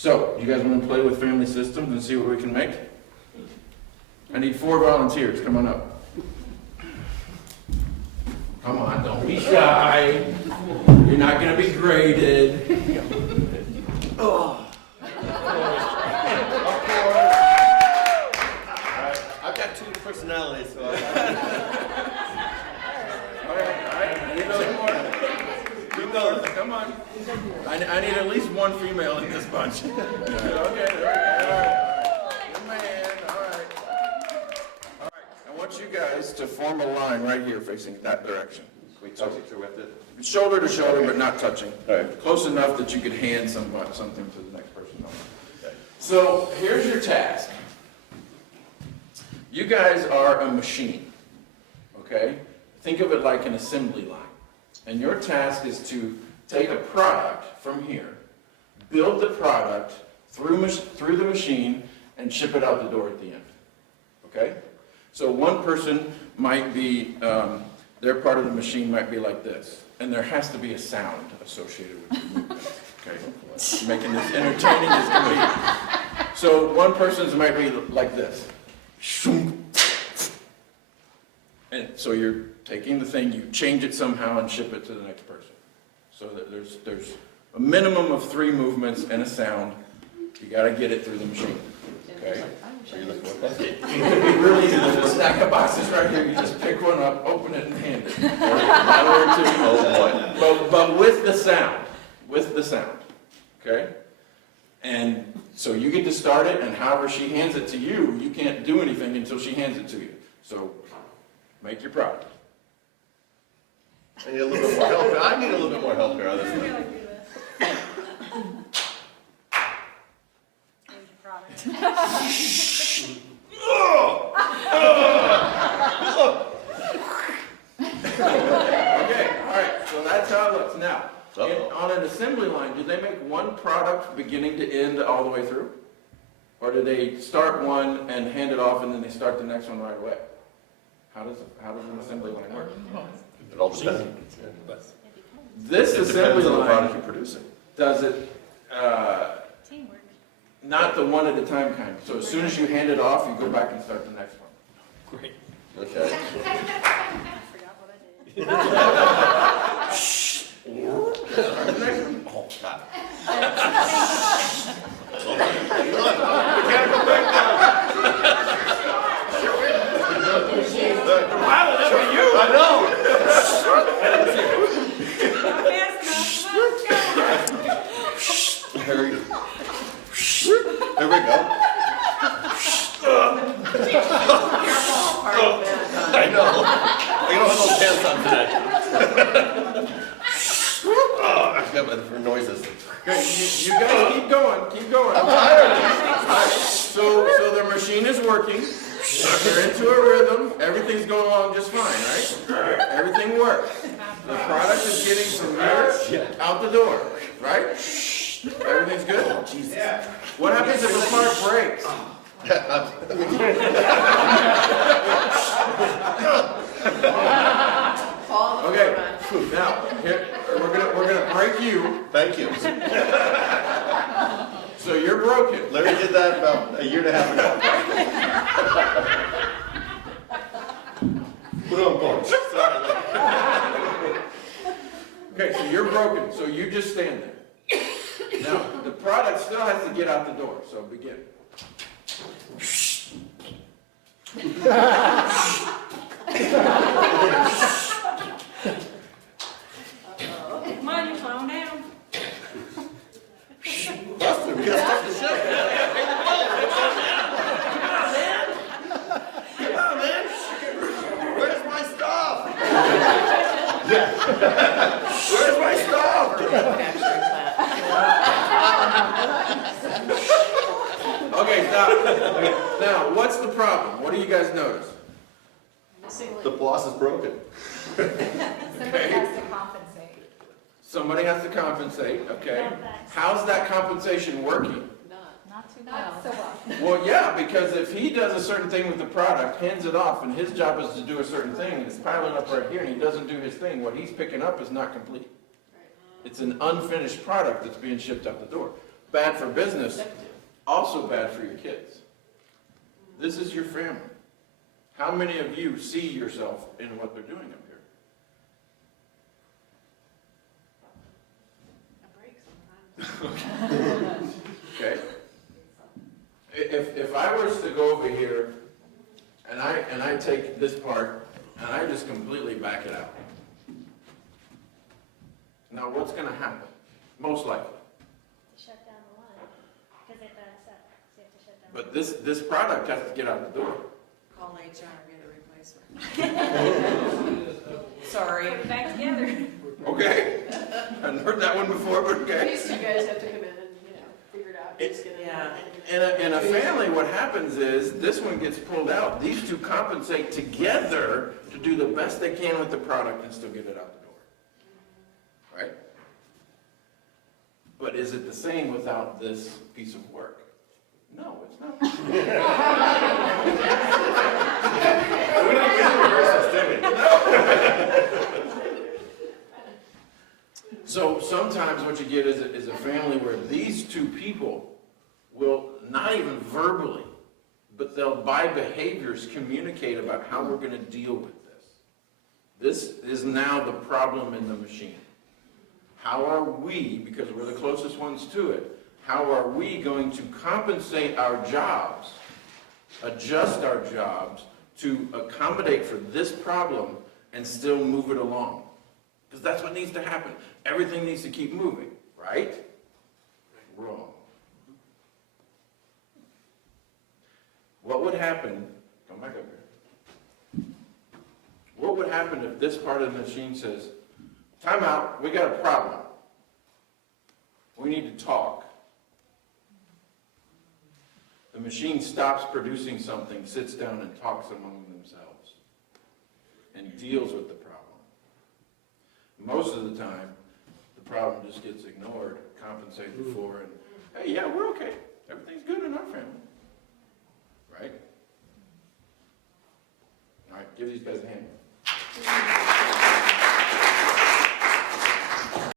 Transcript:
So, you guys want to play with family systems and see what we can make? I need 4 volunteers. Come on up. Come on, don't be shy. You're not going to be graded. Oh. I've got 2 personalities, so All right. I need a little more. Come on. I need at least 1 female in this bunch. Okay, there we go. All right. Good man. All right. I want you guys to form a line right here facing that direction. we touch each other with it. Shoulder to shoulder, but not touching. All right. Close enough that you could hand something to the next person. Okay. So here's your task. You guys are a machine, okay? Think of it like an assembly line. And your task is to take a product from here, build the product through the machine, and ship it out the door at the end, okay? So one person might be, their part of the machine might be like this, and there has to be a sound associated with the movement, okay? Making this entertaining as can be. So one person's might be like this. And so you're taking the thing, you change it somehow and ship it to the next person. So that there's a minimum of 3 movements and a sound. You got to get it through the machine. Okay? Are you looking for that? It could be really easy. There's a stack of boxes right here. You just pick one up, open it, and hand it. But with the sound. With the sound. Okay? And so you get to start it, and however she hands it to you, you can't do anything until she hands it to you. So make your product. I need a little bit more help. I need a little bit more help here on this one. Okay, all right, so that's how it looks. Now, on an assembly line, do they make one product beginning to end all the way through? Or do they start one and hand it off and then they start the next one right away? How does an assembly line work? It all depends. This It assembly depends on the product line you're producing. does it, Teamwork. not the one at a time kind. So as soon as you hand it off, you go back and start the next one. Okay. I forgot what I did. Oh, God. Mechanical breakdown. Wow, that's for you. I know. Not fast enough. There we go. There we go. I know. I don't have those pants on today. Oh, I've got for noises. Okay, you guys keep going, keep going. I'm tired. So the machine is working. They're into a rhythm. Everything's going along just fine, right? Everything works. The product is getting from here out the door, right? Everything's good? Oh, Jesus. What happens if the part breaks? Okay, now, here, we're gonna break you. Thank you. So you're broken. Larry did that about a year and a half ago. Put on punch. Okay, so you're broken, so you just stand there. Now, the product still has to get out the door, so begin. Come on, you calm down. Buster, we got stuff to show. Come on, man. Where's my stuff? Where's my stuff? Okay, stop. Now, what's the problem? What do you guys notice? The boss is broken. Somebody has to compensate. Somebody has to compensate, okay? How's that compensation working? Not too well. Not so well. Well, yeah, because if he does a certain thing with the product, hands it off, and his job is to do a certain thing, and it's piling up right here, and he doesn't do his thing, what he's picking up is not complete. It's an unfinished product that's being shipped out the door. bad for business, also bad for your kids. This is your family. How many of you see yourself in what they're doing up here? A break sometimes. Okay? If I was to go over here and I take this part and I just completely back it out. Now what's gonna happen? Most likely. Shut down the line, because it backs up, so you have to shut down. But this product has to get out the door. Call HR, get a replacement. Sorry. Put it back together. Okay? I hadn't heard that one before, but okay. These two guys have to come in and, figure it out. It's- Yeah. In a family, what happens is, this one gets pulled out. These two compensate together to do the best they can with the product and still get it out the door. Right? But is it the same without this piece of work? No, it's not. So sometimes what you get is a family where these two people will not even verbally, but they'll by behaviors communicate about how we're going to deal with this. This is now the problem in the machine. How are we, because we're the closest ones to it, how are we going to compensate our jobs, adjust our jobs to accommodate for this problem and still move it along? Because that's what needs to happen. Everything needs to keep moving, right? Wrong. What would happen, come back up here. What would happen if this part of the machine says, time out, we got a problem. We need to talk. The machine stops producing something, sits down and talks among themselves and deals with the problem. Most of the time, the problem just gets ignored, compensated for, and, hey, yeah, we're okay. Everything's good in our family. Right? All right, give these guys a hand.